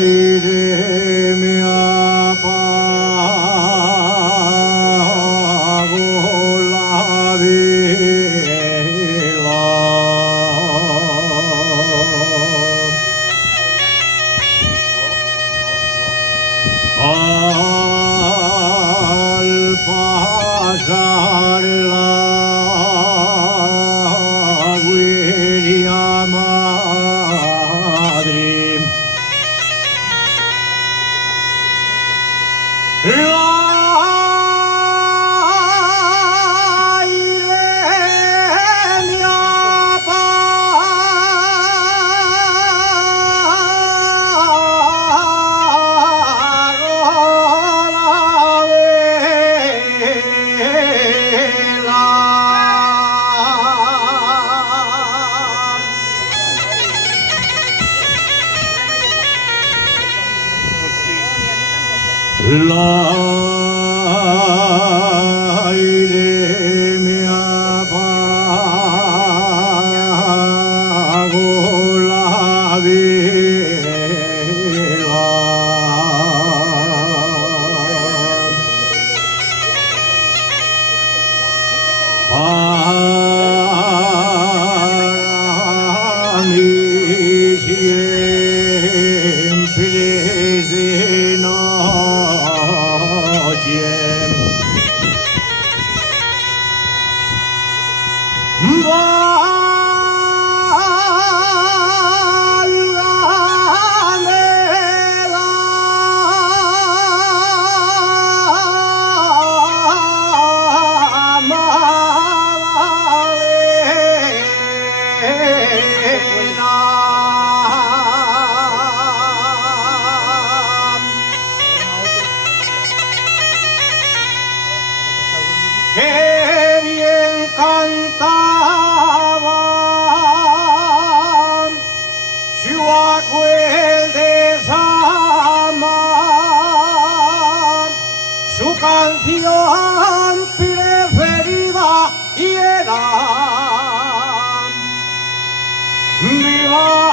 aire me apagó la vela. Al pasar la huella madre, la aire me apagó la vela. Para mí siempre es de noche. Válgame la Magdalena. ¡Qué bien cantaban! Su acuerdo de Samar, su canción preferida y era viva